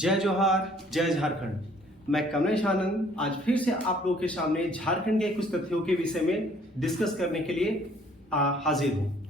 जय जोहार, जय झारखंड। मैं कमलेश आनंद आज फिर से आप लोगों के सामने झारखंड के कुछ तथ्यों के विषय में डिस्कस करने के लिए हाजिर हूँ।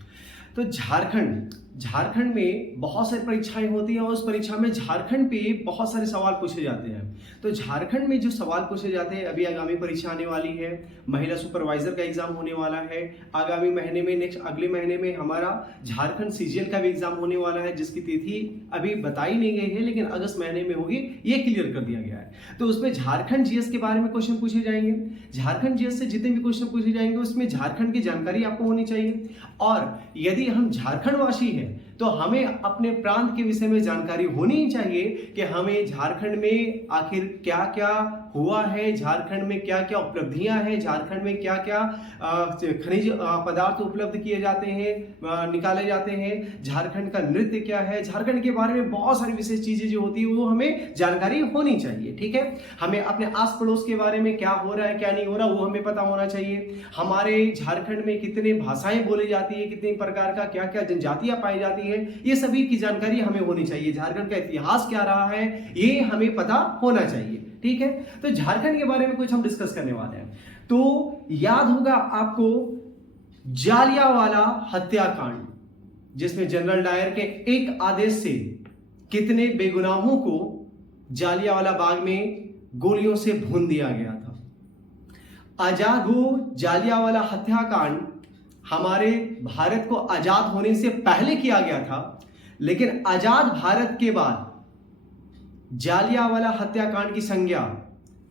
तो झारखंड में बहुत सारी परीक्षाएं होती हैं और उस परीक्षा में झारखंड पे बहुत सारे सवाल पूछे जाते हैं। तो झारखंड में जो सवाल पूछे जाते हैं, अभी आगामी परीक्षा आने वाली है, महिला सुपरवाइजर का एग्जाम होने वाला है, आगामी महीने में अगले महीने में हमारा झारखंड सीजीएल का भी एग्जाम होने वाला है, जिसकी तिथि अभी बताई नहीं गई है लेकिन अगस्त महीने में होगी, ये क्लियर कर दिया गया है। तो उसमें झारखंड जीएस के बारे में क्वेश्चन पूछे जाएंगे। झारखंड जीएस से जितने भी क्वेश्चन पूछे जाएंगे उसमें झारखंड की जानकारी आपको होनी चाहिए, और यदि हम झारखंड वासी हैं तो हमें अपने प्रांत के विषय में जानकारी होनी चाहिए कि हमें झारखंड में आखिर क्या क्या हुआ है, झारखंड में क्या क्या उपलब्धियां हैं, झारखंड में क्या क्या खनिज पदार्थ उपलब्ध किए जाते हैं, निकाले जाते हैं, झारखंड का नृत्य क्या है, झारखंड के बारे में बहुत सारी विशेष चीजें जो होती है वो हमें जानकारी होनी चाहिए। ठीक है, हमें अपने आस पड़ोस के बारे में क्या हो रहा है क्या नहीं हो रहा वो हमें पता होना चाहिए। हमारे झारखंड में कितने भाषाएं बोली जाती है, कितने प्रकार का क्या क्या जनजातियां पाई जाती है, ये सभी की जानकारी हमें होनी चाहिए। झारखंड का इतिहास क्या रहा है ये हमें पता होना चाहिए। ठीक है, तो झारखंड के बारे में कुछ हम डिस्कस करने वाले हैं। तो याद होगा आपको जालियांवाला हत्याकांड, जिसमें जनरल डायर के एक आदेश से कितने बेगुनाहों को जालियांवाला बाग में गोलियों से भून दिया गया था। आजाद हो जालियांवाला हत्याकांड हमारे भारत को आजाद होने से पहले किया गया था, लेकिन आजाद भारत के बाद जालियांवाला हत्याकांड की संज्ञा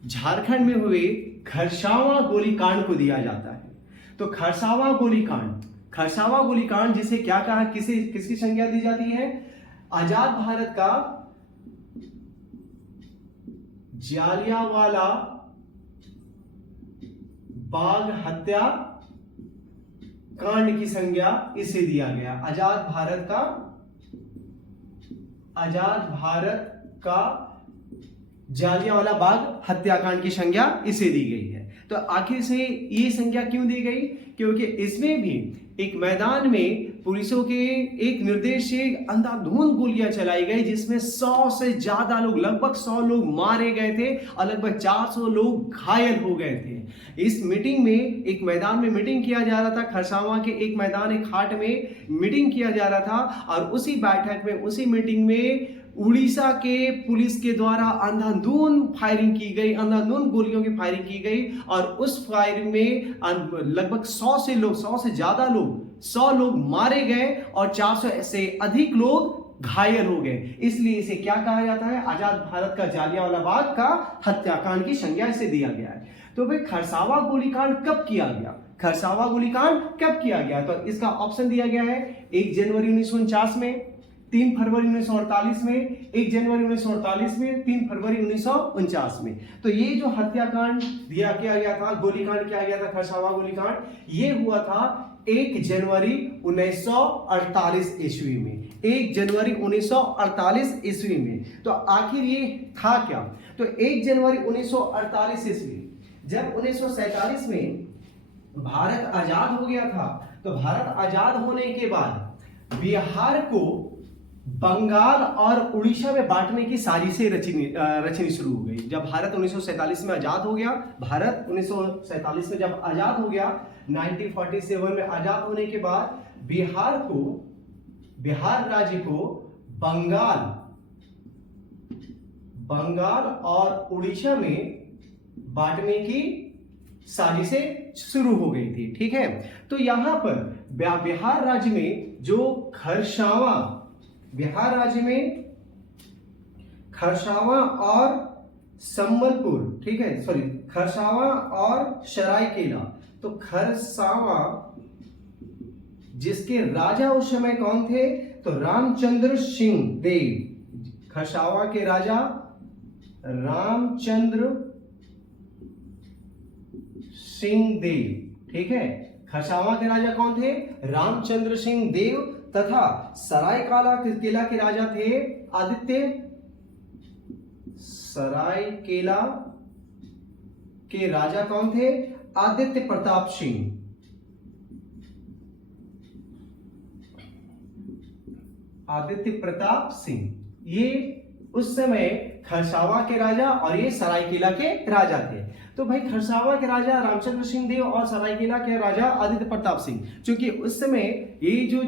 झारखंड में हुए खरसावां गोलीकांड को दिया जाता है। तो खरसावां गोलीकांड जिसे क्या कहा, किसकी संज्ञा दी जाती है? आजाद भारत का जालियांवाला बाग हत्या कांड की संज्ञा इसे दिया गया। आजाद भारत का जालियांवाला बाग हत्याकांड की संज्ञा इसे दी गई है। तो आखिर से ये संज्ञा क्यों दी गई? क्योंकि इसमें भी एक मैदान में पुलिसों के एक निर्देश से अंधाधुंध गोलियां चलाई गई, जिसमें 100 से ज्यादा लोग, लगभग 100 लोग मारे गए थे और लगभग 400 लोग घायल हो गए थे। इस मीटिंग में, एक मैदान में मीटिंग किया जा रहा था, खरसावां के एक मैदान, एक हाट में मीटिंग किया जा रहा था, और उसी बैठक में, उसी मीटिंग में उड़ीसा के पुलिस के द्वारा अंधाधुंध फायरिंग की गई, अंधाधुंध गोलियों की फायरिंग की गई, और उस फायरिंग में लगभग 100 से ज्यादा लोग, 100 लोग मारे गए और 400 से अधिक लोग घायल हो गए। इसलिए इसे क्या कहा जाता है? आजाद भारत का जालियांवाला बाग का हत्याकांड की संज्ञा इसे दिया गया है। तो भाई खरसावां गोलीकांड कब किया गया? खरसावां गोलीकांड कब किया गया? तो इसका ऑप्शन दिया गया है 1 जनवरी 1949 में, 3 फरवरी 1948 में, 1 जनवरी 1948 में, 3 फरवरी 1949 में। तो ये जो हत्याकांड किया गया था, गोलीकांड किया गया था, खरसावां गोलीकांड, ये हुआ था 1 जनवरी 1948 ईस्वी में। 1 जनवरी 1948 ईस्वी में। तो आखिर ये था क्या? तो 1 जनवरी 1948 ईस्वी, जब 1947 में भारत आजाद हो गया था, तो भारत आजाद होने के बाद बिहार को बंगाल और उड़ीसा में बांटने की साजिशें रचनी शुरू हो गई। जब भारत 1947 में आजाद हो गया, भारत 1947 में जब आजाद हो गया, 1947 में आजाद होने के बाद बिहार राज्य को बंगाल और उड़ीसा में बांटने की साजिशें शुरू हो गई थी। ठीक है, तो यहां पर बिहार राज्य में जो खरसावां और संबलपुर, ठीक है, सॉरी, खरसावां और सरायकेला। तो खरसावां जिसके राजा उस समय कौन थे? तो रामचंद्र सिंह देव। खरसावां के राजा रामचंद्र सिंह देव। ठीक है, खरसावां के राजा कौन थे? रामचंद्र सिंह देव। तथा सरायकेला के राजा थे सरायकेला के राजा कौन थे? आदित्य प्रताप सिंह। आदित्य प्रताप सिंह, ये उस समय खरसावा के राजा और ये सरायकेला के राजा थे। तो भाई खरसावा के राजा रामचंद्र सिंह देव और सरायकेला के राजा आदित्य प्रताप सिंह, क्योंकि उस समय ये जो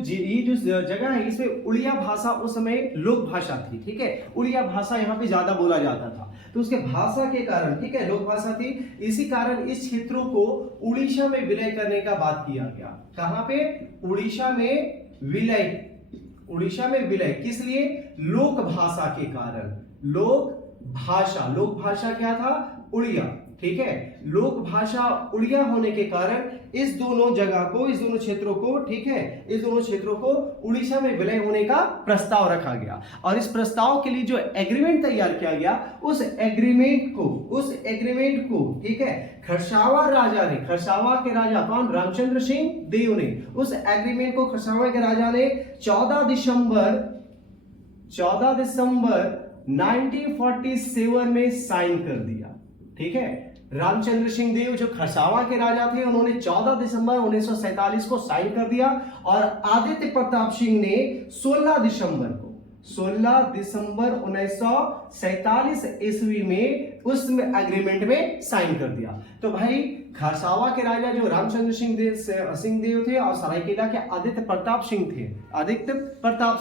जगह है इसमें उड़िया भाषा उस समय लोक भाषा थी, ठीक है, उड़िया भाषा यहाँ पे ज्यादा बोला जाता था, तो उसके भाषा के कारण, ठीक है, लोक भाषा थी, इसी कारण इस क्षेत्रों को उड़ीसा में विलय करने का बात किया गया। कहां पे? उड़ीसा में विलय, उड़ीसा में विलय किस लिए? लोक भाषा के कारण। लोक भाषा क्या था? उड़िया, ठीक है, लोक भाषा उड़िया होने के कारण इस दोनों जगह को, इस दोनों क्षेत्रों को, ठीक है, इस दोनों क्षेत्रों को उड़ीसा में विलय होने का प्रस्ताव रखा गया। और इस प्रस्ताव के लिए जो एग्रीमेंट तैयार किया गया, उस एग्रीमेंट को, ठीक है, खरसावा राजा ने, खरसावा के राजा कौन? रामचंद्र सिंह देव ने, उस एग्रीमेंट को खरसावा के राजा ने 14 दिसंबर 1947 में साइन कर दिया, ठीक है। रामचंद्र सिंह देव जो खरसावा के राजा थे, उन्होंने 14 दिसंबर 1947 को साइन कर दिया, और आदित्य प्रताप सिंह ने 16 दिसंबर 1947 ईस्वी में उस एग्रीमेंट में साइन कर दिया। तो भाई खरसावा के राजा जो रामचंद्र सिंह देव थे और सरायकेला के आदित्य प्रताप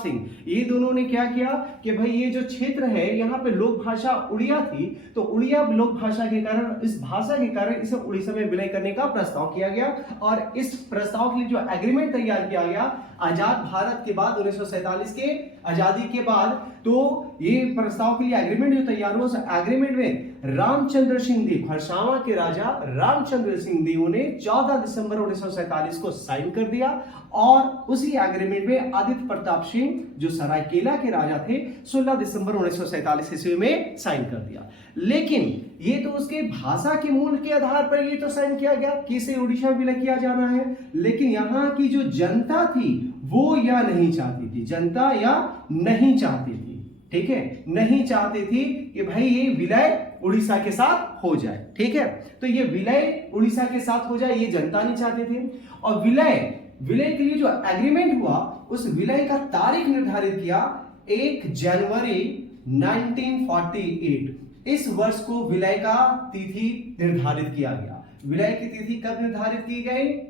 सिंह, ये दोनों ने क्या किया कि भाई ये जो क्षेत्र है यहाँ पे लोक भाषा उड़िया थी, तो उड़िया लोक भाषा के कारण, इस भाषा के कारण इसे उड़ीसा में विलय करने का प्रस्ताव किया गया। और इस प्रस्ताव के लिए जो एग्रीमेंट तैयार किया गया आजाद भारत के बाद, 1947 के आजादी के बाद, तो ये प्रस्ताव के लिए एग्रीमेंट जो तैयार हुआ, उस एग्रीमेंट में रामचंद्र सिंह देव, खरसावा के राजा रामचंद्र सिंह देव ने 14 दिसंबर 1947 को साइन कर दिया, और उसी एग्रीमेंट में आदित्य प्रताप सिंह जो सरायकेला के राजा थे 16 दिसंबर 1947 ईस्वी में साइन कर दिया। लेकिन ये तो उसके भाषा के मूल के आधार पर ये तो साइन किया गया कि इसे उड़ीसा विलय किया जाना है, लेकिन यहाँ की जो जनता थी वो या नहीं चाहती थी, जनता या नहीं चाहती थी, ठीक है, नहीं चाहती थी कि भाई ये विलय उड़ीसा के साथ हो जाए, ठीक है। तो ये विलय उड़ीसा के साथ हो जाए, ये जनता नहीं चाहती थी। और विलय के लिए जो एग्रीमेंट हुआ, उस विलय का तारीख निर्धारित किया 1 जनवरी 1948। इस वर्ष को विलय का तिथि निर्धारित किया गया। विलय की तिथि कब निर्धारित की गई?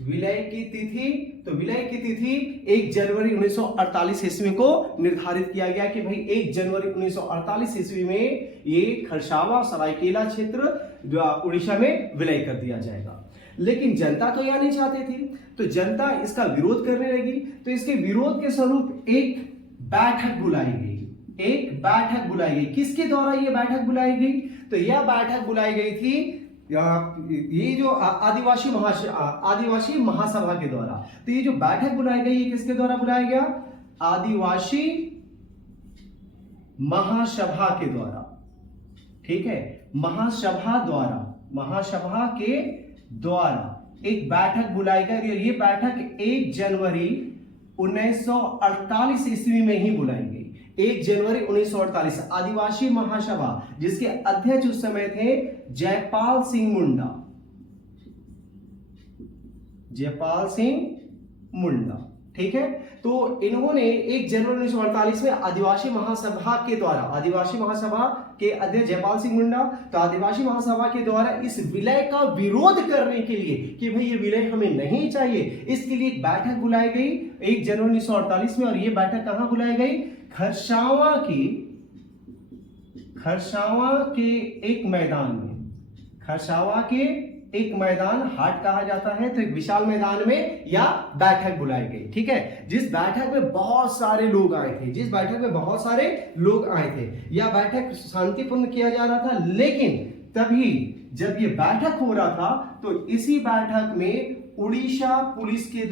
विलय की तिथि 1 जनवरी 1948 ईस्वी को निर्धारित किया गया कि भाई 1 जनवरी 1948 ईस्वी में ये खरसावा सरायकेला क्षेत्र उड़ीसा में विलय कर दिया जाएगा। लेकिन जनता तो यह नहीं चाहती थी, तो जनता इसका विरोध करने लगी। तो इसके विरोध के स्वरूप एक बैठक बुलाई गई। किसके द्वारा यह बैठक बुलाई गई? तो यह बैठक बुलाई गई थी ये जो आदिवासी महासभा के द्वारा। तो ये जो बैठक बुलाई गई, ये किसके द्वारा बुलाया गया? आदिवासी महासभा के द्वारा, ठीक है, महासभा के द्वारा एक बैठक बुलाई गई। और ये बैठक 1 जनवरी 1948 ईस्वी में ही बुलाई गई। 1 जनवरी 1948 आदिवासी महासभा, जिसके अध्यक्ष उस समय थे जयपाल सिंह मुंडा, ठीक है। तो इन्होंने 1 जनवरी 1948 में आदिवासी महासभा के अध्यक्ष जयपाल सिंह मुंडा, तो आदिवासी महासभा के द्वारा इस विलय का विरोध करने के लिए कि भाई ये विलय हमें नहीं चाहिए, इसके लिए एक बैठक बुलाई गई 1 जनवरी 1948 में। और ये बैठक कहां बुलाई गई? खरसावा के एक मैदान, हाट कहा जाता है, तो एक विशाल मैदान में यह बैठक बुलाई गई, ठीक है। जिस बैठक में बहुत सारे लोग आए थे, यह बैठक शांतिपूर्ण किया जा रहा था। लेकिन तभी जब ये बैठक हो रहा था, तो इसी बैठक में उड़ीसा पुलिस के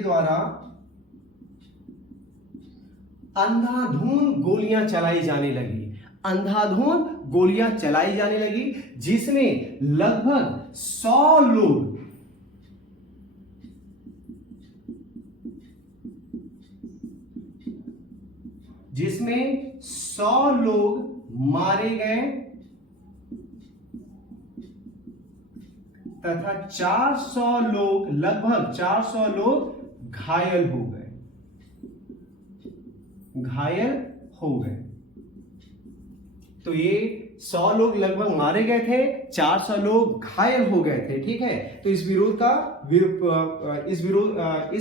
द्वारा अंधाधुंध गोलियां चलाई जाने लगी, जिसमें लगभग 100 लोग मारे गए तथा लगभग 400 लोग घायल हो गए। घायल हो गए। तो ये 100 लोग लगभग मारे गए थे, 400 लोग घायल हो गए थे। ठीक है, तो इस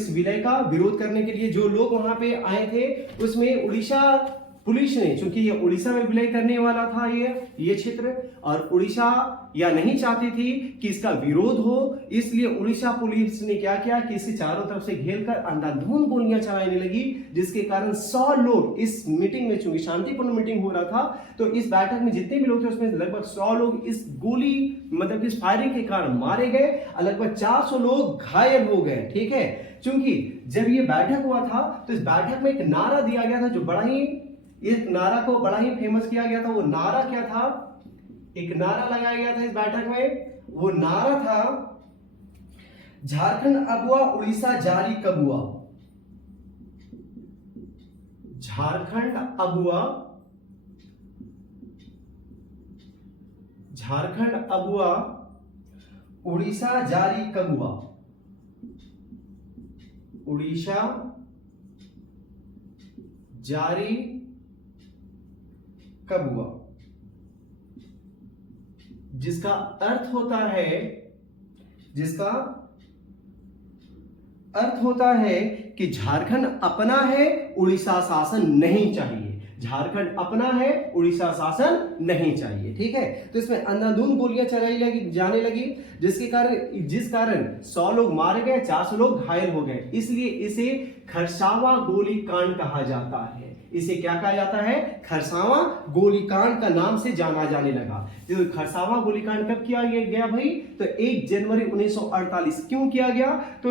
विलय का विरोध करने के लिए जो लोग वहां पे आए थे उसमें उड़ीसा पुलिस ने, चूंकि ये उड़ीसा में विलय करने वाला था ये क्षेत्र, और उड़ीसा या नहीं चाहती थी कि इसका विरोध हो, इसलिए उड़ीसा पुलिस ने क्या किया कि इसे चारों तरफ से घेरकर अंधाधुंध गोलियां चलाने लगी, जिसके कारण 100 लोग इस मीटिंग में, चूंकि शांतिपूर्ण मीटिंग हो रहा था, तो इस बैठक में जितने भी लोग थे उसमें लगभग 100 लोग इस गोली मतलब इस फायरिंग के कारण मारे गए और लगभग 400 लोग घायल हो गए। ठीक है, चूंकि जब ये बैठक हुआ था तो इस बैठक में एक नारा दिया गया था जो बड़ा ही, इस नारा को बड़ा ही फेमस किया गया था। वो नारा क्या था? एक नारा लगाया गया था इस बैठक में, वो नारा था झारखंड अगुआ उड़ीसा जारी कब हुआ। झारखंड अगुआ उड़ीसा जारी कब हुआ। उड़ीसा जारी कब हुआ, जिसका अर्थ होता है कि झारखंड अपना है, उड़ीसा शासन नहीं चाहिए। झारखंड अपना है, उड़ीसा शासन नहीं चाहिए। ठीक है, तो इसमें अंधाधुंध गोलियां चलाई जाने लगी, जिस कारण 100 लोग मारे गए, 400 लोग घायल हो गए। इसलिए इसे खरसावा गोलीकांड कहा जाता है। इसे क्या कहा जाता है? खरसावा गोलीकांड का नाम से जाना जाने लगा। तो खरसावा गोलीकांड कब किया गया भाई? तो 1 जनवरी 1948। क्यों किया गया? तो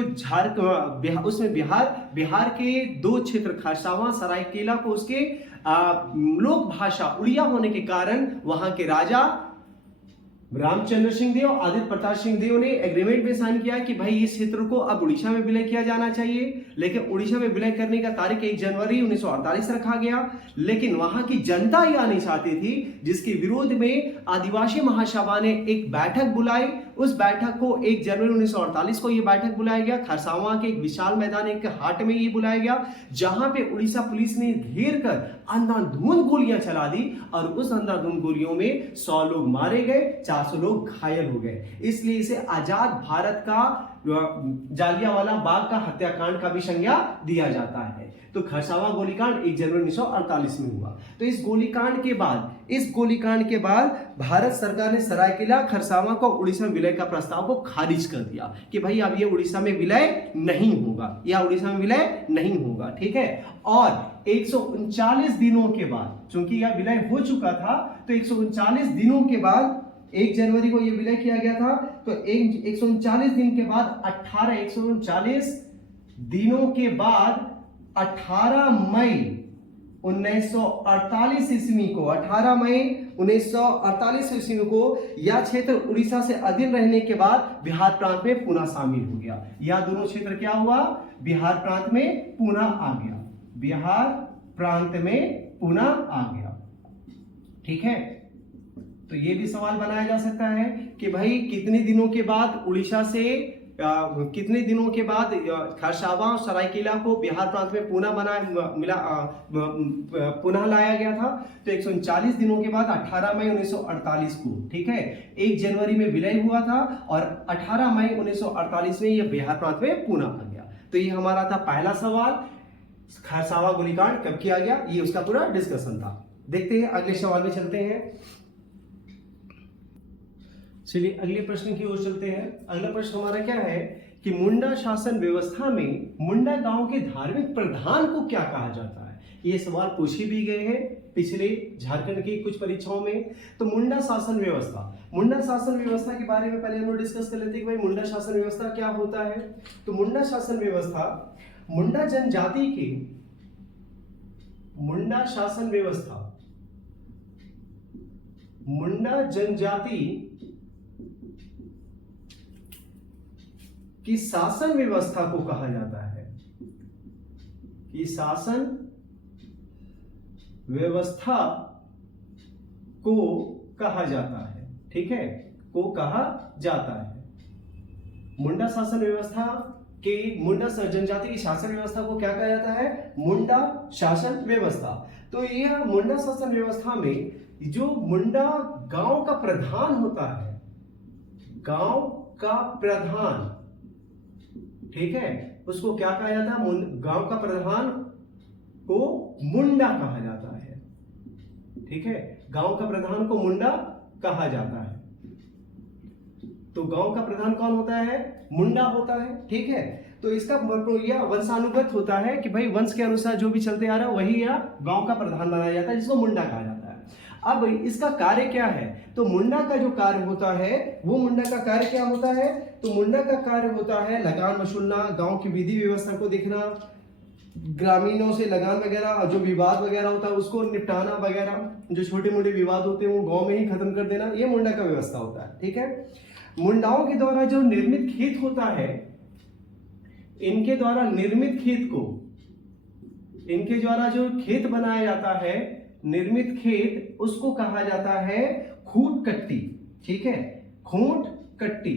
उसमें बिहार के 2 क्षेत्र खरसावा सरायकेला को उसके लोक भाषा उड़िया होने के कारण वहां के राजा रामचंद्र सिंह देव, आदित्य प्रताप सिंह देव ने एग्रीमेंट में साइन किया कि भाई इस क्षेत्र को अब उड़ीसा में विलय किया जाना चाहिए। लेकिन उड़ीसा में विलय करने का तारीख 1 जनवरी 1948 रखा गया, लेकिन वहां की जनता यह नहीं चाहती थी, जिसके विरोध में आदिवासी महासभा ने एक बैठक बुलाई। उस बैठक को 1 जनवरी 1948 को यह बैठक बुलाया गया। खरसावा के एक विशाल मैदान, एक हाट में ये बुलाया गया, जहां पे उड़ीसा पुलिस ने घेर कर अंधाधुंध गोलियां चला दी और उस अंधाधुंध गोलियों में 100 लोग मारे गए, 400 लोग घायल हो गए। इसलिए इसे आजाद भारत का जालियांवाला बाग का हत्याकांड का भी संज्ञा दिया जाता है। तो खरसावा गोलीकांड 1 जनवरी 1948 में हुआ। तो इस गोलीकांड के बाद भारत सरकार ने सरायकेला खरसावा को उड़ीसा में विलय का प्रस्ताव को खारिज कर दिया कि भाई अब ये उड़ीसा में विलय नहीं होगा, या उड़ीसा में विलय नहीं होगा। ठीक है, और 139 दिनों के बाद, चूंकि यह विलय हो चुका था, तो 139 दिनों के बाद 1 जनवरी को यह विलय किया गया था। तो 139 दिन के बाद 139 दिनों के बाद 18 मई 1948 ईस्वी को 18 मई 1948 ईस्वी को यह क्षेत्र उड़ीसा से अधीन रहने के बाद बिहार प्रांत में पुनः शामिल हो गया। यह दोनों क्षेत्र क्या हुआ? बिहार प्रांत में पुनः आ गया। बिहार प्रांत में पुनः आ गया। ठीक है, तो ये भी सवाल बनाया जा सकता है कि भाई कितने दिनों के बाद उड़ीसा से कितने दिनों के बाद खरसावा और सरायकेला को बिहार प्रांत में पुनः लाया गया था? तो 139 दिनों के बाद 18 मई 1948 को, ठीक है, 1 जनवरी में विलय हुआ था और 18 मई 1948 में यह बिहार प्रांत में पुनः आ गया। तो ये हमारा था पहला सवाल, खरसावा गोलीकांड कब किया गया, ये उसका पूरा डिस्कशन था। देखते हैं अगले सवाल में चलते हैं। चलिए अगले प्रश्न की ओर चलते हैं। अगला प्रश्न हमारा क्या है कि मुंडा शासन व्यवस्था में मुंडा गांव के धार्मिक प्रधान को क्या कहा जाता है? ये सवाल पूछे भी गए हैं पिछले झारखंड की कुछ परीक्षाओं में। तो मुंडा शासन व्यवस्था के बारे में पहले हम लोग डिस्कस कर लेते हैं कि भाई मुंडा शासन व्यवस्था क्या होता है। तो मुंडा शासन व्यवस्था मुंडा जनजाति की मुंडा जनजाति की शासन व्यवस्था को कहा जाता है, कि शासन व्यवस्था को कहा जाता है। ठीक है, को कहा जाता है। मुंडा शासन व्यवस्था कि मुंडा जनजाति की शासन व्यवस्था को क्या कहा जाता है? मुंडा शासन व्यवस्था। तो यह मुंडा शासन व्यवस्था में जो मुंडा गांव का प्रधान होता है, गांव का प्रधान, ठीक है, उसको क्या कहा जाता है? गांव का प्रधान को मुंडा कहा जाता है, ठीक है, गांव का प्रधान को मुंडा कहा जाता है। तो गांव का प्रधान कौन होता है? मुंडा होता है, ठीक है। तो इसका यह वंशानुगत होता है कि भाई वंश के अनुसार जो भी चलते आ रहा है वही यह गांव का प्रधान बनाया जाता है, जिसको मुंडा कहा जाता है। अब इसका कार्य क्या है? तो मुंडा का जो कार्य होता है, वो मुंडा का कार्य क्या होता है? तो मुंडा का कार्य होता है लगान वसूलना, गांव की विधि व्यवस्था को देखना, ग्रामीणों से लगान वगैरह, जो विवाद वगैरह होता है उसको निपटाना वगैरह, जो छोटे मोटे विवाद होते हैं वो गांव में ही खत्म कर देना, ये मुंडा का व्यवस्था होता है, ठीक है। मुंडाओं के द्वारा जो निर्मित खेत होता है, इनके द्वारा निर्मित खेत को, इनके द्वारा जो खेत बनाया जाता है, निर्मित खेत, उसको कहा जाता है खूंट कट्टी, ठीक है, खूंट कट्टी,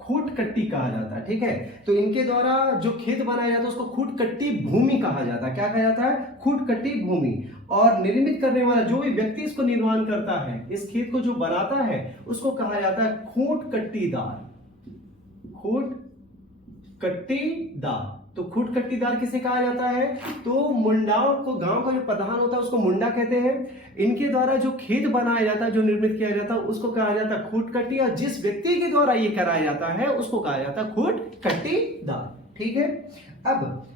खूंट कट्टी कहा जाता है, ठीक है। तो इनके द्वारा जो खेत बनाया जाता है उसको खूंट कट्टी भूमि कहा जाता है। क्या कहा जाता है? खूंट कट्टी भूमि। और निर्मित करने वाला जो भी व्यक्ति इसको निर्माण करता है, इस खेत को जो बनाता है, उसको कहा जाता है खूंट कट्टीदार, खूंट कट्टीदार। तो खूंट कट्टीदार किसे कहा जाता है? तो मुंडाओं को, गांव का जो प्रधान होता है उसको मुंडा कहते हैं। इनके द्वारा जो खेत बनाया जाता है, जो निर्मित किया जाता है, उसको कहा जाता है खूंट कट्टी, और जिस व्यक्ति के द्वारा ये कराया जाता है उसको कहा जाता है खूंट कट्टीदार, ठीक है। अब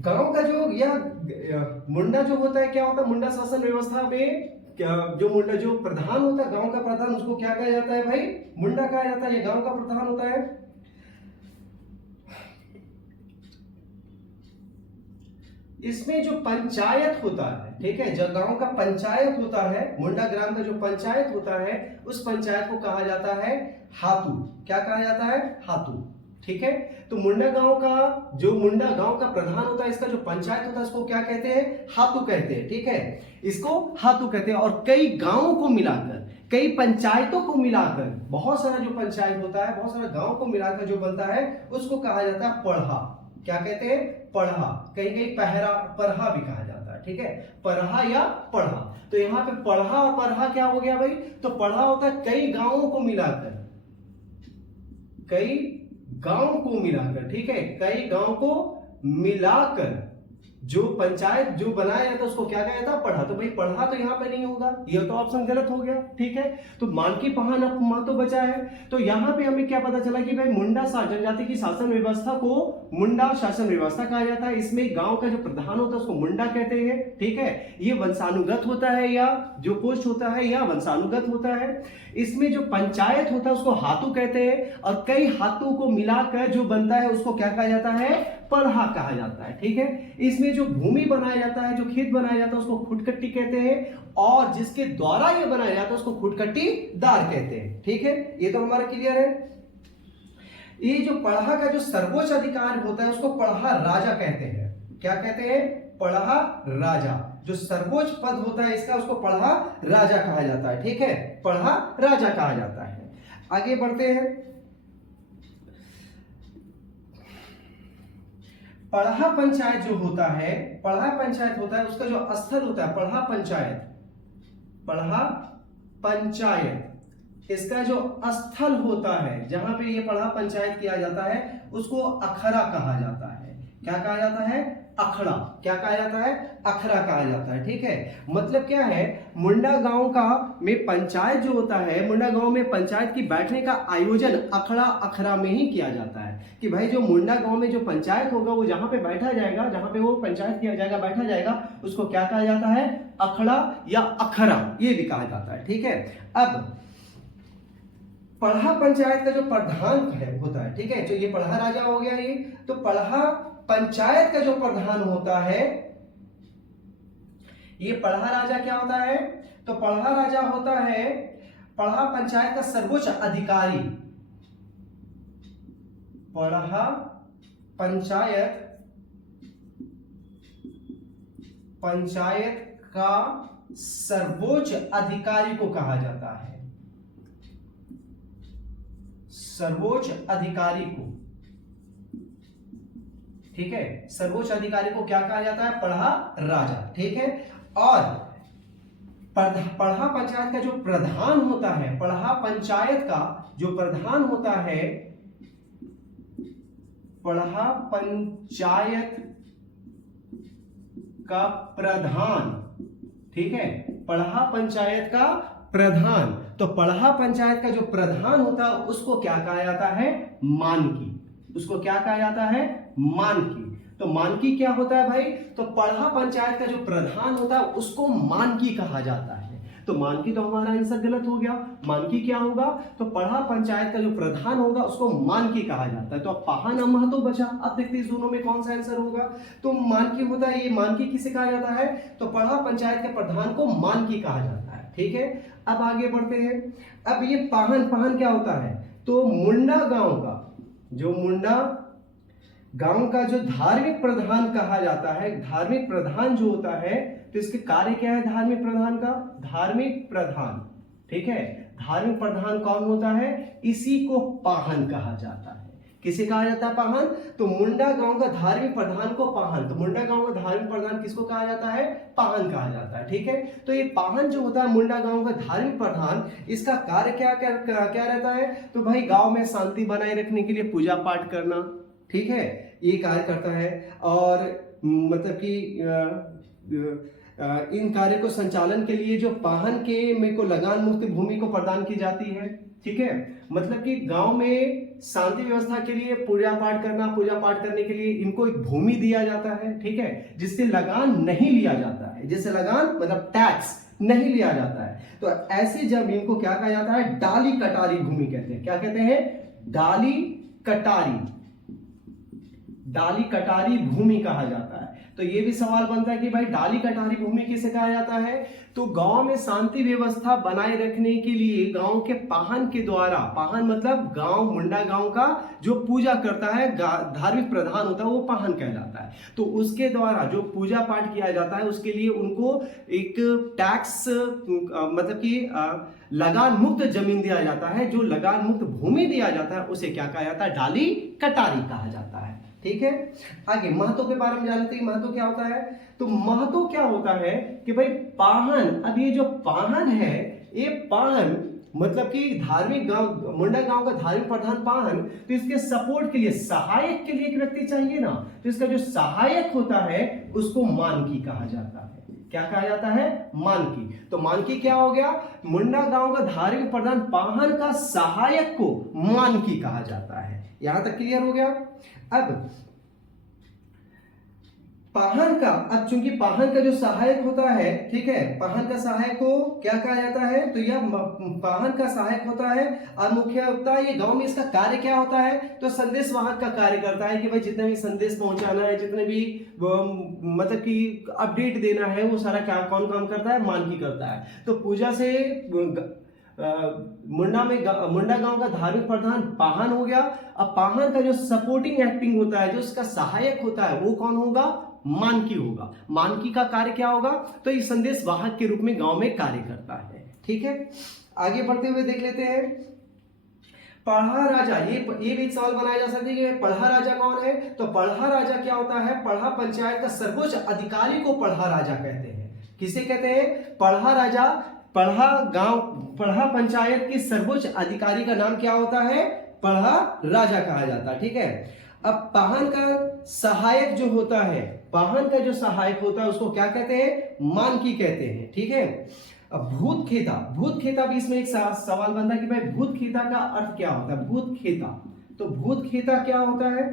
गांव का जो यह मुंडा जो होता है, क्या होता है? मुंडा शासन व्यवस्था में जो मुंडा, जो प्रधान होता है, गांव का प्रधान, उसको क्या कहा जाता है भाई? मुंडा कहा जाता है। ये गांव का प्रधान होता है। इसमें जो पंचायत होता है, ठीक है, जो गांव का पंचायत होता है, मुंडा ग्राम का जो पंचायत होता है, उस पंचायत को कहा जाता है हातू। क्या कहा जाता है? हातू, ठीक है। तो मुंडा गांव का, जो मुंडा गांव का प्रधान होता है, इसका जो पंचायत होता है उसको क्या कहते हैं? हातू कहते हैं, ठीक है, इसको हातू कहते हैं। और कई गांवों को मिलाकर, कई पंचायतों को मिलाकर, बहुत सारा जो पंचायत होता है, बहुत सारा गांव को मिलाकर जो बनता है, उसको कहा जाता है पढ़ा। क्या कहते हैं? पढ़ा। कहीं कहीं पहरा, परहा भी कहा जाता है, ठीक है, परहा या पढ़ा। तो यहाँ पे पढ़ा और परहा क्या हो गया भाई? तो पढ़ा होता है कई गांवों को मिलाकर, कई गांव को मिलाकर, ठीक है, कई गांव को मिलाकर जो पंचायत जो बनाया जाता है उसको क्या कहा जाता है? पढ़ा। तो भाई पढ़ा तो यहाँ पे नहीं होगा, ये तो ऑप्शन गलत हो गया, ठीक है। तो मानकी पहान मां तो बचा है। तो यहाँ पे हमें क्या पता चला कि भाई मुंडा जनजाति की शासन व्यवस्था को मुंडा शासन व्यवस्था कहा जाता है। इसमें गांव का जो प्रधान होता है उसको मुंडा कहते हैं, ठीक है। ये वंशानुगत होता है, या जो पोस्ट होता है या वंशानुगत होता है। इसमें जो पंचायत होता है उसको हातू कहते हैं, और कई हाथों को मिलाकर जो बनता है उसको क्या कहा जाता है? पढ़ा कहा जाता है, ठीक है। इसमें जो भूमि बनाया जाता है, जो खेत बनाया जाता है, उसको खुटकट्टी कहते हैं, और जिसके द्वारा ये बनाया जाता है उसको खुटकट्टीदार कहते हैं, ठीक है। ये तो हमारा क्लियर है। ये जो पढ़ा का जो सर्वोच्च अधिकार होता है उसको पढ़ा राजा कहते हैं। क्या कहते हैं? पढ़ा राजा। जो सर्वोच्च पद होता है इसका, उसको पढ़ा राजा कहा जाता है, ठीक है, पढ़ा राजा कहा जाता है। आगे बढ़ते हैं। पढ़ा पंचायत जो होता है, पढ़ा पंचायत होता है, उसका जो स्थल होता है पढ़ा पंचायत, पढ़ा पंचायत, इसका जो स्थल होता है जहां पे ये पढ़ा पंचायत किया जाता है उसको अखरा कहा जाता है। क्या कहा जाता है? अखड़ा। क्या कहा जाता है? अखरा कहा जाता है, ठीक है। मतलब क्या है? मुंडा गांव का में पंचायत जो होता है, मुंडा गांव में पंचायत की बैठने का आयोजन अखड़ा अखरा में ही किया जाता है। कि भाई जो मुंडा गांव में जो पंचायत होगा वो जहां पे बैठा जाएगा, जहां पे वो पंचायत किया जाएगा, बैठा जाएगा, उसको क्या कहा जाता है? अखड़ा या अखरा, ये भी कहा जाता है, ठीक है। अब पढ़ा पंचायत का जो प्रधान है होता है, ठीक है, जो ये पढ़ा राजा हो गया ये, तो पढ़ा पंचायत का जो प्रधान होता है, ये पढ़ा राजा क्या होता है? तो पढ़ा राजा होता है पढ़ा पंचायत का सर्वोच्च अधिकारी। पढ़ा पंचायत का सर्वोच्च अधिकारी को कहा जाता है, सर्वोच्च अधिकारी को, ठीक है, सर्वोच्च अधिकारी को क्या कहा जाता है? पढ़ा राजा, ठीक है। और पढ़ा पंचायत का जो प्रधान होता है, पढ़ा पंचायत का जो प्रधान होता है, पढ़ा पंचायत का प्रधान, ठीक है, पढ़ा पंचायत का प्रधान। तो पढ़ा पंचायत का जो प्रधान होता है उसको क्या कहा जाता है? मानकी। उसको क्या कहा जाता है? मानकी। तो मानकी क्या होता है भाई? तो पढ़ा पंचायत का जो प्रधान होता है उसको मानकी कहा जाता है। तो मानकी तो हमारा आंसर गलत हो गया। मानकी क्या होगा? तो पढ़ा पंचायत का जो प्रधान होगा उसको मानकी कहा जाता है। तो अब पाहन महतो बचा। अब देखते हैं इस दोनों में कौन सा आंसर होगा। तो मानकी होता है, ये मानकी किसे कहा जाता है? तो पढ़ा पंचायत के प्रधान को मानकी कहा जाता है, ठीक है। अब आगे बढ़ते हैं। अब ये पाहन, पाहन क्या होता है? तो मुंडा गांव का, जो मुंडा गांव का जो धार्मिक प्रधान कहा जाता है, धार्मिक प्रधान जो होता है, तो इसके कार्य क्या है धार्मिक प्रधान का? धार्मिक प्रधान, ठीक है। धार्मिक प्रधान कौन होता है? इसी को पाहन कहा जाता है। किसे कहा जाता है? पाहन। तो मुंडा गांव का धार्मिक प्रधान को पाहन। तो मुंडा गांव का धार्मिक प्रधान किसको कहा जाता है? पाहन कहा जाता है, ठीक है। तो ये पाहन जो होता है मुंडा गांव का धार्मिक प्रधान, इसका कार्य क्या क्या क्या रहता है? तो भाई गांव में शांति बनाए रखने के लिए पूजा पाठ करना, ठीक है, ये कार्य करता है। और मतलब कि इन कार्य को संचालन के लिए जो पाहन के में को लगान मुक्त भूमि को प्रदान की जाती है, ठीक है। मतलब कि गांव में शांति व्यवस्था के लिए पूजा पाठ करना, पूजा पाठ करने के लिए इनको एक भूमि दिया जाता है, ठीक है, जिससे लगान नहीं लिया जाता है, जिससे लगान मतलब टैक्स नहीं लिया जाता है। तो ऐसी जमीन को क्या कहा जाता है? डाली कटारी भूमि कहते हैं। क्या कहते हैं? डाली कटारी, डाली कटारी भूमि कहा जाता है। तो ये भी सवाल बनता है कि भाई डाली कटारी भूमि किसे कहा जाता है? तो गांव में शांति व्यवस्था बनाए रखने के लिए गांव के पाहन के द्वारा, पाहन मतलब गांव, मुंडा गांव का जो पूजा करता है, धार्मिक प्रधान होता है, वो पाहन कहलाता है। तो उसके द्वारा जो पूजा पाठ किया जाता है उसके लिए उनको एक टैक्स मतलब कि लगान मुक्त जमीन दिया जाता है। जो लगान मुक्त भूमि दिया जाता है उसे क्या कहा जाता है? डाली कटारी कहा जाता है, ठीक है। आगे महतो के बारे में जानते हैं। महतो क्या होता है? तो महतो क्या होता है कि भाई पाहन, अब ये जो पाहन है, ये पाहन मतलब कि धार्मिक गांव, मुंडा गांव का धार्मिक प्रधान पाहन, तो इसके सपोर्ट के लिए, सहायक के लिए एक व्यक्ति चाहिए ना, तो इसका जो सहायक होता है उसको मानकी कहा जाता है। क्या कहा जाता है? मानकी। तो मानकी क्या हो गया? मुंडा गांव का धार्मिक प्रधान पाहन का सहायक को मानकी कहा जाता है। यहां तक क्लियर हो गया। अब पाहन का, अब चूंकि पाहन का जो सहायक होता है, ठीक है, पाहन का सहायक को क्या कहा जाता है? तो यह पाहन का सहायक होता है और मुख्य होता है। ये गांव में इसका कार्य क्या होता है? तो संदेश वाहक का कार्य करता है कि भाई जितने भी संदेश पहुंचाना है, जितने भी मतलब कि अपडेट देना है, वो सारा क्या कौन काम करता है? मानकी करता है। तो पूजा से मुंडा गांव का धार्मिक प्रधान पाहन हो गया। अब पाहन का जो सपोर्टिंग एक्टिंग होता है, जो इसका सहायक होता है, वो कौन होगा? मानकी होगा। मानकी का कार्य क्या होगा? तो ये संदेश वाहक के रूप में गांव में कार्य करता है, ठीक है। आगे बढ़ते हुए देख लेते हैं पढ़ा राजा। ये भी एक सवाल बनाया जा सकता है कि पढ़ा राजा कौन है? तो पढ़ा राजा क्या होता है? पढ़ा पंचायत का सर्वोच्च अधिकारी को पढ़ा राजा कहते हैं। किसे कहते हैं? पढ़ा राजा। पढ़ा गांव, पढ़ा पंचायत के सर्वोच्च अधिकारी का नाम क्या होता है? पढ़ा राजा कहा जाता है, ठीक है। अब पाहन का सहायक जो होता है, पाहन का जो सहायक होता है उसको क्या कहते हैं? मानकी कहते हैं, ठीक है। अब भूत खेता, भूत खेता भी इसमें एक सवाल बनता है कि भाई भूत खेता का अर्थ क्या होता है? भूत खेता, तो भूत खेता क्या होता है?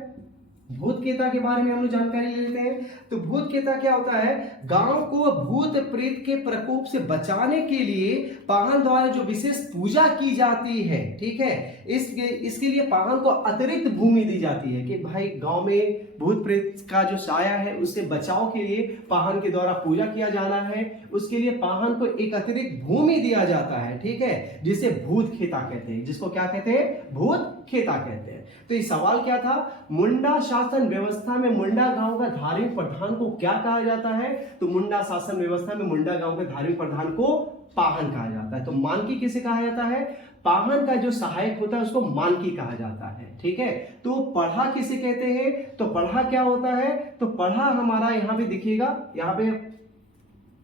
भूत खेता के बारे में हम लोग जानकारी ले लेते हैं। तो भूत खेता क्या होता है? गांव को भूत प्रेत के प्रकोप से बचाने के लिए पाहन द्वारा जो विशेष पूजा की जाती है, ठीक है, इसके लिए पाहन को अतिरिक्त भूमि दी जाती है कि भाई गांव में भूत प्रेत का जो साया है उससे बचाव के लिए पाहन के द्वारा पूजा किया जाना है। उसके लिए पाहन को एक अतिरिक्त भूमि दिया जाता है, ठीक है, जिसे भूत खेता कहते हैं। जिसको क्या कहते हैं? भूत खेता कहते हैं। तो ये सवाल क्या था? मुंडा शासन व्यवस्था में मुंडा गांव का धार्मिक प्रधान को क्या कहा जाता है? तो मुंडा शासन व्यवस्था में मुंडा गांव के धार्मिक प्रधान को पाहन कहा जाता है। तो मानकी किसे कहा जाता है? पाहन का जो सहायक होता है उसको मानकी कहा जाता है। ठीक है, तो पढ़ा किसे कहते हैं? तो पढ़ा क्या होता है? तो पढ़ा हमारा यहाँ पे दिखेगा, यहाँ पे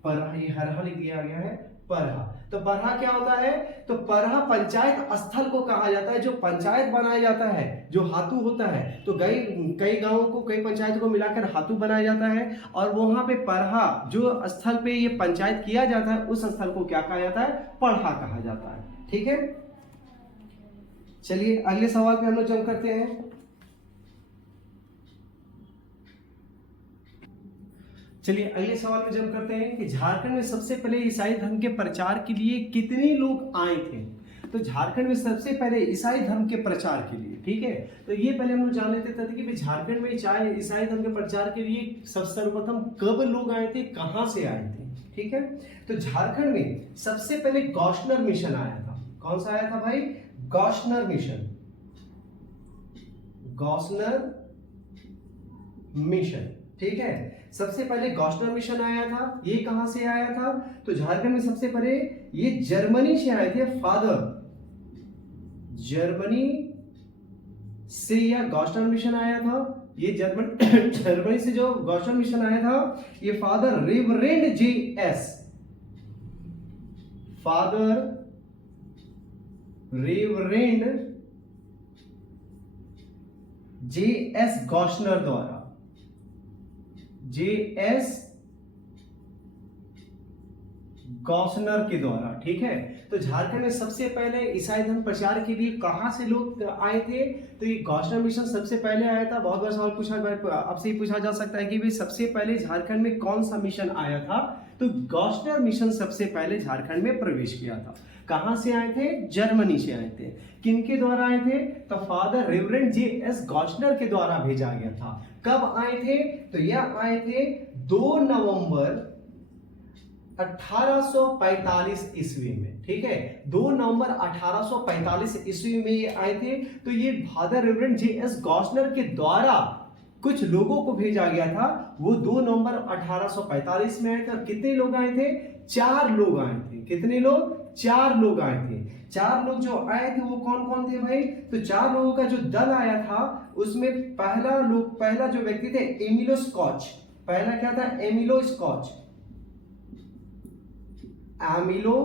पढ़ा, ये हरहा लिख दिया गया है पढ़ा। तो पढ़ा क्या होता है? तो पढ़ा पंचायत स्थल को कहा जाता है, जो पंचायत बनाया जाता है, जो हातू होता है। तो कई गांवों को, कई पंचायतों को मिलाकर हातू बनाया जाता है, और वहां पे पढ़ा जो स्थल पे ये पंचायत किया जाता है उस स्थल को क्या कहा जाता है? पढ़ा कहा जाता है। ठीक है, चलिए अगले सवाल पे हम लोग जंप करते हैं। चलिए अगले सवाल में जंप करते हैं कि झारखंड में सबसे पहले ईसाई धर्म के प्रचार के लिए कितने लोग आए थे? तो झारखंड में सबसे पहले ईसाई धर्म के प्रचार के लिए, ठीक है, तो ये पहले हम लोग जान लेते थे कि झारखंड में चाहे ईसाई धर्म के प्रचार के लिए सर्वप्रथम कब लोग आए थे, कहां से आए थे? ठीक है, तो झारखंड में सबसे पहले गौशनर मिशन आया था। कौन सा आया था भाई? गौशनर मिशन, गौशनर मिशन। ठीक है, सबसे पहले गौशनर मिशन आया था। ये कहां से आया था? तो झारखंड में सबसे पहले ये जर्मनी से आए थे। फादर, जर्मनी से यह गौशनर मिशन आया था। ये जर्मनी से जो गौशनर मिशन आया था, ये father reverend JS, father reverend JS गौशनर द्वारा, JS गौशनर के द्वारा। ठीक है, तो झारखंड में सबसे पहले ईसाई धर्म प्रचार के लिए कहां से लोग आए थे? तो ये गौशनर मिशन सबसे पहले आया था। बहुत बार सवाल पूछा, आपसे ही पूछा जा सकता है कि भाई सबसे पहले झारखंड में कौन सा मिशन आया था? तो गौशनर मिशन सबसे पहले झारखंड में प्रवेश किया था। कहां से आए थे? जर्मनी से आए थे। किनके द्वारा आए थे? तो फादर रेवरेंड JS गौशनर के द्वारा भेजा गया था। कब आए थे? तो यह आए थे 2 नवंबर 1845 ईस्वी में। ठीक है, 2 नवंबर 1845 ईस्वी में ये आए थे। तो ये फादर रेवरेंड JS गौशनर के द्वारा कुछ लोगों को भेजा गया था। वो 2 नवंबर 1845 में आए थे। और कितने लोग आए थे? 4 लोग आए थे। कितने लोग? 4 लोग आए थे। 4 लोग जो आए थे वो कौन कौन थे भाई? तो 4 लोगों का जो दल आया था उसमें पहला जो व्यक्ति थे एमिलो स्कॉच। पहला क्या था? एमिलो स्कॉच, एमिलो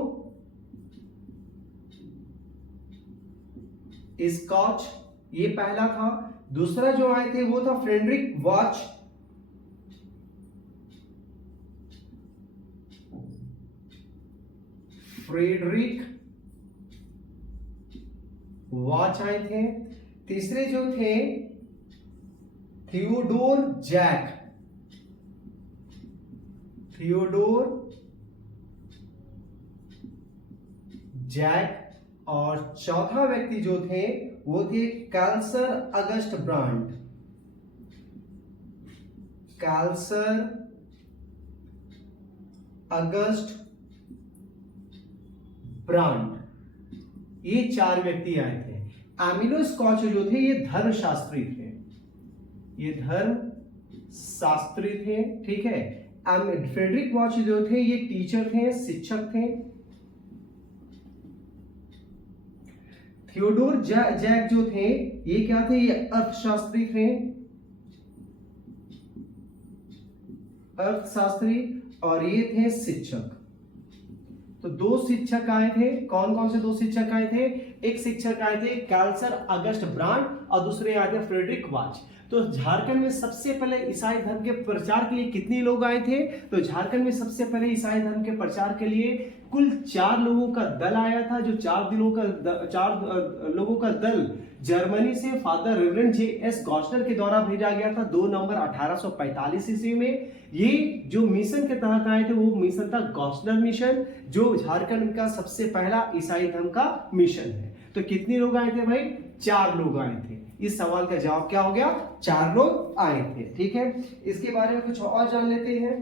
स्कॉच, ये पहला था। दूसरा जो आए थे वो था फ्रेडरिक वॉच, फ्रेडरिक वॉच आए थे। तीसरे जो थे थियोडोर जैक, थियोडोर जैक। और चौथा व्यक्ति जो थे वो थे कैल्सर अगस्ट ब्रांड, कैल्सर अगस्ट ब्रांड। ये 4 व्यक्ति आए थे। एमिलो स्कॉच जो थे ये धर्मशास्त्री थे, ये धर्मशास्त्री थे। ठीक है, फ्रेडरिक वॉच जो थे ये टीचर थे, शिक्षक थे। थियोडोर जैक जो थे ये क्या थे? ये अर्थशास्त्री थे, अर्थशास्त्री। और ये थे शिक्षक। तो 2 शिक्षक आए थे। कौन कौन से 2 शिक्षक आए थे? एक शिक्षक आए थे कैल्सर अगस्ट ब्रांड और दूसरे आए थे फ्रेडरिक वॉच। तो झारखंड में सबसे पहले ईसाई धर्म के प्रचार के लिए कितने लोग आए थे? तो झारखंड में सबसे पहले ईसाई धर्म के प्रचार के लिए कुल 4 लोगों का दल आया था। जो 4 लोगों का दल जर्मनी से फादर रेवरेंड JS गौशनर के द्वारा भेजा गया था 2 नवंबर 1845 ईस्वी में। ये जो मिशन के तहत आए थे वो मिशन था गौशनर मिशन, जो झारखंड का सबसे पहला ईसाई धर्म का मिशन है। तो कितने लोग आए थे भाई? 4 लोग आए थे। इस सवाल का जवाब क्या हो गया? 4 लोग आए थे। ठीक है, इसके बारे में कुछ और जान लेते हैं।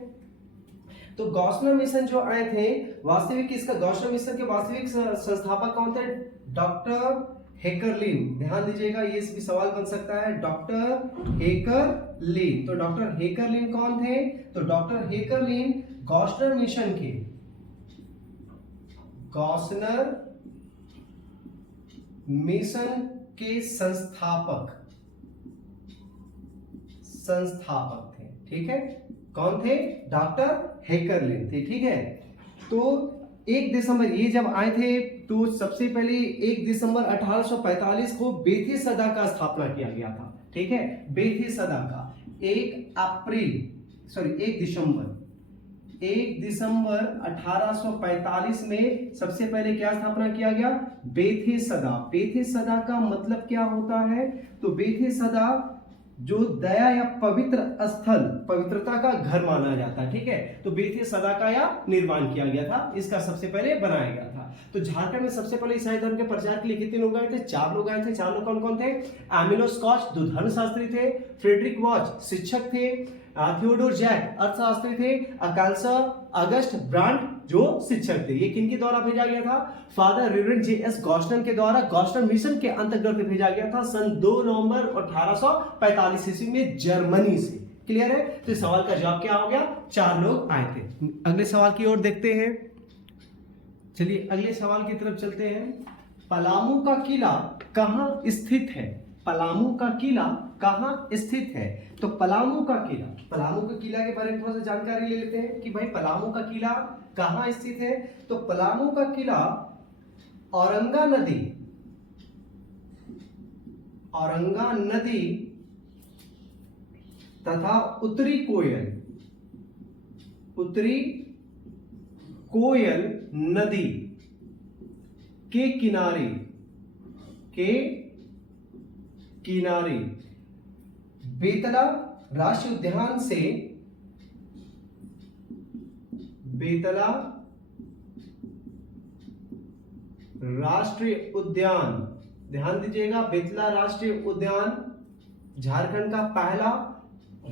तो गौशनर मिशन जो आए थे, वास्तविक इसका गौशनर मिशन के वास्तविक संस्थापक कौन थे? डॉक्टर हेकरलिन। ध्यान दीजिएगा, ये भी सवाल बन सकता है। डॉक्टर हेकरलिन। तो डॉक्टर हेकरलिन कौन थे? तो डॉक्टर हेकरलिन गौशनर मिशन के, गौशनर मिशन के संस्थापक थे, ठीक है। कौन थे? डॉक्टर हेक्करलिन थे, ठीक है। तो 1 दिसंबर ये जब आए थे तो सबसे पहले 1 दिसंबर 1845 को बेथे सदा का स्थापना किया गया था, ठीक है। बेथे सदा का 1 दिसंबर 1845 में सबसे पहले क्या स्थापना किया गया? बेथे सदा। बेथे सदा का मतलब क्या होता है? तो बेथे सदा जो दया या पवित्र स्थल, पवित्रता का घर माना जाता है, ठीक है। तो बेथे सदा का या निर्माण किया गया था, इसका सबसे पहले बनाया गया था। तो झारखंड में सबसे पहले ईसाई धर्म के प्रचार के लिए कितने लोग आए थे? 4 लोग आए थे। 4 लोग कौन कौन थे? एमिलो स्कॉच जो धर्मशास्त्री थे, फ्रेडरिक वॉच शिक्षक थे, थियोडोर जैक अर्थशास्त्री थे, अकाल्सा अगस्ट ब्रांड जो शिक्षक थे। ये किनके द्वारा भेजा गया था? Father reverend JS. गॉस्टन के द्वारा गॉस्टन मिशन के अंतर्गत भेजा गया था सन 2 नवंबर 1845 ईस्वी में जर्मनी से। क्लियर है? तो इस सवाल का जवाब क्या हो गया? 4 लोग आए थे। अगले सवाल की ओर देखते हैं। चलिए अगले सवाल की तरफ चलते हैं। पलामू का किला कहां स्थित है? पलामू का किला कहां स्थित है? तो पलामू का किला के बारे में थोड़ा सा जानकारी ले लेते हैं कि भाई पलामू का किला कहां स्थित है। तो पलामू का किला औरंगा नदी तथा उत्तरी कोयल नदी के किनारे बेतला राष्ट्रीय उद्यान से ध्यान दीजिएगा, बेतला राष्ट्रीय उद्यान झारखंड का पहला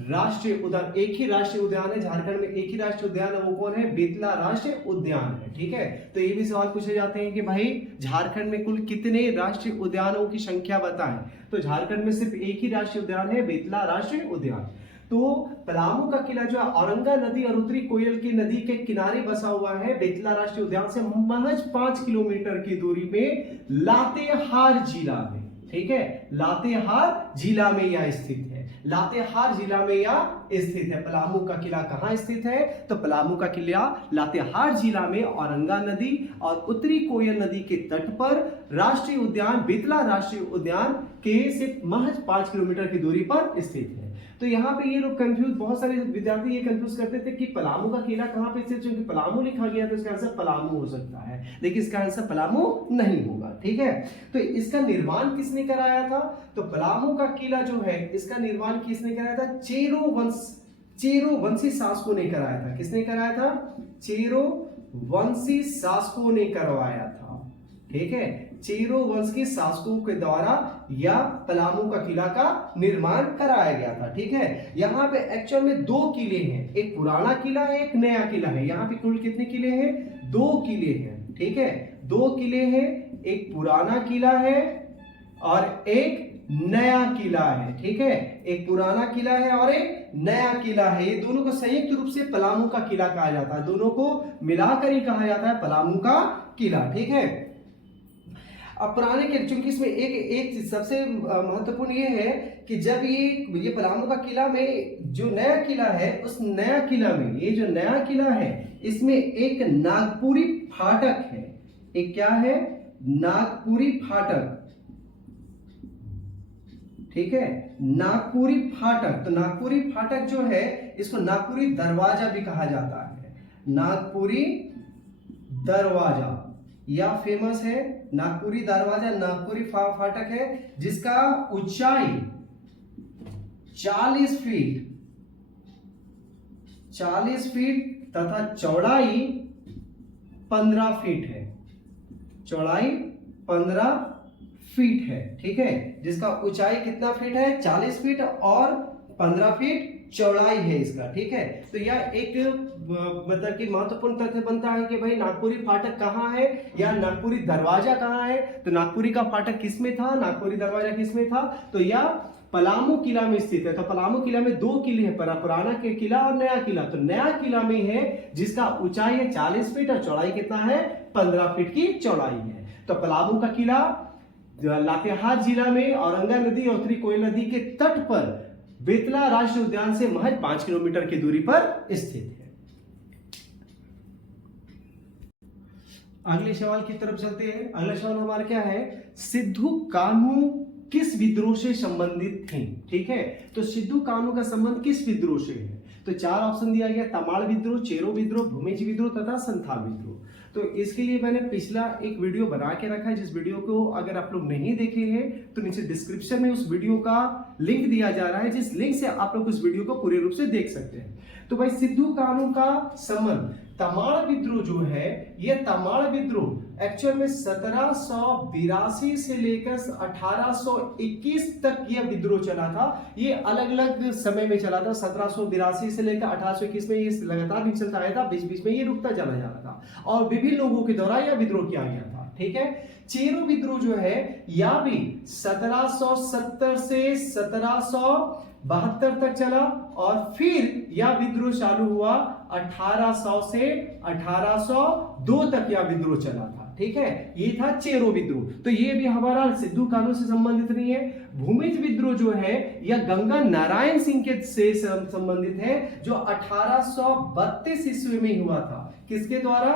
राष्ट्रीय उद्यान। एक ही राष्ट्रीय उद्यान है झारखंड में, एक ही राष्ट्रीय उद्यान है, वो कौन है? बेतला राष्ट्रीय उद्यान है, ठीक है। तो ये भी सवाल पूछे जाते हैं कि भाई झारखंड में कुल कितने राष्ट्रीय उद्यानों की संख्या बताएं। तो झारखंड में सिर्फ एक ही राष्ट्रीय उद्यान है, बेतला राष्ट्रीय उद्यान। तो पलामू का किला जो है औरंगा नदी और उत्तरी कोयल की नदी के किनारे बसा हुआ है। बेतला राष्ट्रीय उद्यान से महज 5 किलोमीटर की दूरी में लातेहार जिला में, ठीक है, लातेहार जिला में यह स्थित है। लातेहार जिला में यह स्थित है। पलामू का किला कहां स्थित है? तो पलामू का किला लातेहार जिला में औरंगा नदी और उत्तरी कोयल नदी के तट पर राष्ट्रीय उद्यान बेतला राष्ट्रीय उद्यान के सिर्फ महज 5 किलोमीटर की दूरी पर स्थित है। तो यहाँ पे ये लोग कंफ्यूज, बहुत सारे विद्यार्थी ये कंफ्यूज करते थे कि पलामू का किला कहाँ पे स्थित है। क्योंकि पलामू लिखा गया तो इसका आंसर पलामू हो सकता है, लेकिन इसका आंसर पलामू नहीं होगा, ठीक है। तो इसका निर्माण किसने कराया था? तो पलामू का किला जो है इसका निर्माण किसने कराया था? चेरो वंशी शासकों ने कराया था। किसने कराया था? चेरो वंशी शासकों ने करवाया था, ठीक है। चेरो वंश के शासकों के द्वारा या पलामू का किला का निर्माण कराया गया था, ठीक है। यहाँ पे एक्चुअल में 2 किले हैं, एक पुराना किला है, एक नया किला है। यहाँ पे कुल कितने किले हैं? 2 किले हैं, ठीक है। 2 किले हैं, एक पुराना किला है और एक नया किला है, ठीक है। एक पुराना किला है और एक नया किला है। ये दोनों को संयुक्त रूप से पलामू का किला कहा जाता है। दोनों को मिलाकर ही कहा जाता है पलामू का किला, ठीक है। अब पुराने किले, चूंकि इसमें एक चीज सबसे महत्वपूर्ण ये है कि जब ये पलामू का किला में जो नया किला है, उस नया किला में ये जो नया किला है इसमें एक नागपुरी फाटक है। एक क्या है? नागपुरी फाटक, ठीक है। नागपुरी फाटक, तो नागपुरी फाटक जो है इसको नागपुरी दरवाजा भी कहा जाता है। नागपुरी दरवाजा या फेमस है नागपुरी दरवाजा, नागपुरी फाटक है जिसका ऊंचाई 40 फीट तथा चौड़ाई 15 फीट है। चौड़ाई 15 फीट है, ठीक है। जिसका ऊंचाई कितना फीट है? 40 फीट और 15 फीट चौड़ाई है इसका, ठीक है। तो यह एक मतलब कि महत्वपूर्ण तथ्य बनता है कि भाई नागपुरी फाटक कहाँ है या नागपुरी दरवाजा कहाँ है। तो नागपुरी का फाटक किसमें था? नागपुरी दरवाजा किसमें था? तो यह पलामू किला में स्थित है। तो पलामू किला में 2 किले हैं, पुराना के किला और नया किला। तो नया किला में है जिसका ऊंचाई है 40 फीट और चौड़ाई कितना है? 15 फीट की चौड़ाई है। तो पलामू का किला लातेहार जिला में औरंगा नदी और उत्तरी कोयल नदी के तट पर बेतला राष्ट्रीय उद्यान से महज 5 किलोमीटर की दूरी पर स्थित है। अगले सवाल की तरफ चलते हैं। अगला सवाल हमारा क्या है, सिद्धू कान्हू किस विद्रोह से संबंधित थे? ठीक है, तो सिद्धू कान्हू का संबंध किस विद्रोह से है? तो 4 ऑप्शन दिया गया, तमाड़ विद्रोह, चेरो विद्रोह, भूमिज विद्रोह तथा संथाल विद्रोह। तो इसके लिए मैंने पिछला एक वीडियो बना के रखा है, जिस वीडियो को अगर आप लोग नहीं देखे हैं तो नीचे डिस्क्रिप्शन में उस वीडियो का लिंक दिया जा रहा है, जिस लिंक से आप लोग उस वीडियो को पूरे रूप से देख सकते हैं। तो भाई सिद्धू कान्हू का संबंध तमाड़ विद्रोह जो है, ये तमाड़ विद्रोह एक्चुअल में 1782 से लेकर 1821 तक यह विद्रोह चला था। ये अलग अलग समय में चला था। 1782 से लेकर 1821 में ये लगातार नहीं चलता आया था, बीच बीच में ये रुकता चला जा रहा था और विभिन्न लोगों के द्वारा यह विद्रोह किया गया था। ठीक है, चेरो विद्रोह जो है यह भी 1770 से 1772 तक चला और फिर यह विद्रोह चालू हुआ 1800 से 1802 तक यह विद्रोह चला था। ठीक है, ये था चेरो विद्रोह। तो ये भी हमारा सिद्धू कान्हू से संबंधित नहीं है। भूमिज विद्रोह जो है यह गंगा नारायण सिंह के से संबंधित है, जो 1832 ईस्वी में हुआ था। किसके द्वारा?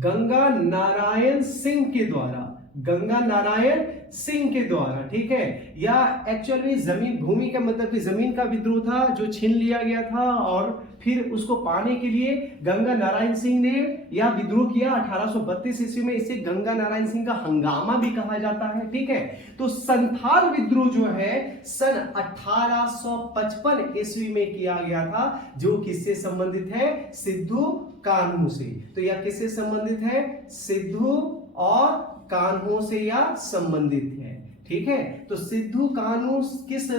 गंगा नारायण सिंह के द्वारा, गंगा नारायण सिंह के द्वारा। ठीक है, या एक्चुअली जमीन भूमि का मतलब कि जमीन का विद्रोह था जो छीन लिया गया था और फिर उसको पाने के लिए गंगा नारायण सिंह ने यह विद्रोह किया 1832 ईस्वी में। इसे गंगा नारायण सिंह का हंगामा भी कहा जाता है। ठीक है, तो संथाल विद्रोह जो है सन 1855 ईस्वी में किया गया था, जो किससे संबंधित है? सिद्धू कान्हू से। तो यह किससे संबंधित है? सिद्धू और कान्हू से यह संबंधित है। ठीक है, तो सिद्धू कान्हू किस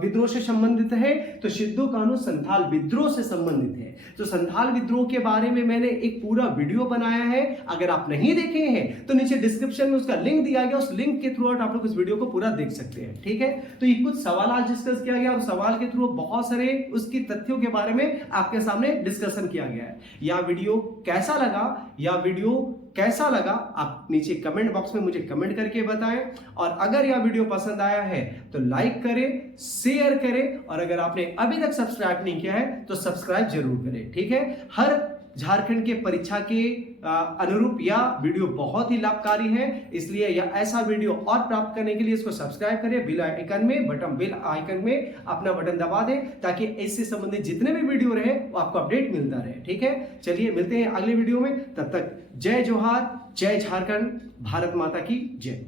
विद्रोह से संबंधित है? तो सिद्धू कान्हू संथाल विद्रोह से संबंधित है। तो संथाल विद्रोह के बारे में मैंने एक पूरा वीडियो बनाया है, अगर आप नहीं देखे हैं तो नीचे डिस्क्रिप्शन में उसका लिंक दिया गया, उस लिंक के थ्रू आप लोग इस वीडियो को पूरा देख सकते हैं। ठीक है, तो ये कुछ सवाल आज डिस्कस किया गया और सवाल के थ्रू बहुत सारे उसकी तथ्यों के बारे में आपके सामने डिस्कशन किया गया है। यह वीडियो कैसा लगा आप नीचे कमेंट बॉक्स में मुझे कमेंट करके बताएं, और अगर यह वीडियो पसंद आया है तो लाइक करें, शेयर करें, और अगर आपने अभी तक सब्सक्राइब नहीं किया है तो सब्सक्राइब जरूर करें। ठीक है, हर झारखंड के परीक्षा के अनुरूप यह वीडियो बहुत ही लाभकारी है, इसलिए यह ऐसा वीडियो और प्राप्त करने के लिए इसको सब्सक्राइब करें। बेल आइकन में अपना बटन दबा दें ताकि इससे संबंधित जितने भी वीडियो रहे वो आपको अपडेट मिलता रहे। ठीक है, चलिए मिलते हैं अगले वीडियो में। तब तक जय जोहार, जय झारखंड, भारत माता की जय।